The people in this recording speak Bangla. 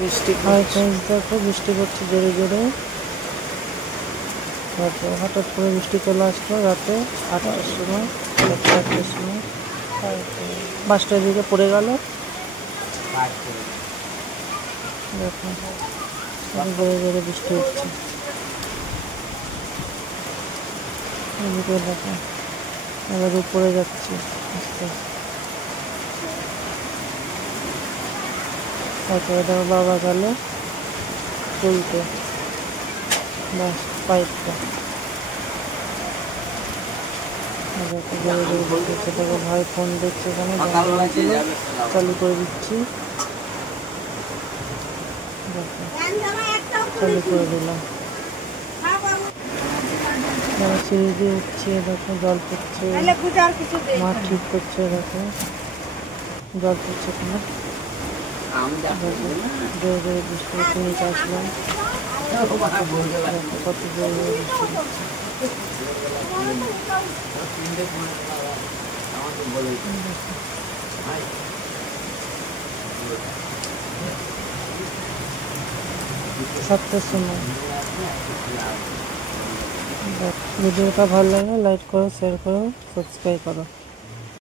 বৃষ্টি দেখো বৃষ্টি পড়ছে জোরে জোরে। হঠাৎ করে বৃষ্টি চলে আসলো রাতে 8টার সময়, 4টার সময়, 5টার দিকে পড়ে গেল। দেখো জোরে জোরে বৃষ্টি হচ্ছে। এদিকে দেখো এবার উপরে যাচ্ছি আস্তে আস্তে। দেখো বাবা গেল তুলতে বাস পাইপটা। দেখো ভাই ফোন দেখছে, এখানে ছিল চালু করে দিচ্ছি। দেখো চালু করে দিলাম। সিঁড়ি দিয়ে উঠছে, দেখো জল পড়ছে, মা ঠিক করছে। দেখো জল পড়ছে এখানে, জোরে জোরে বৃষ্টি হচ্ছে। নিচে আসলাম, কত জোরে জোরে বৃষ্টি হচ্ছে। সাতটার সময়। ভিডিওটা ভালো লাগে লাইক করো, শেয়ার করো, সাবস্ক্রাইব করো।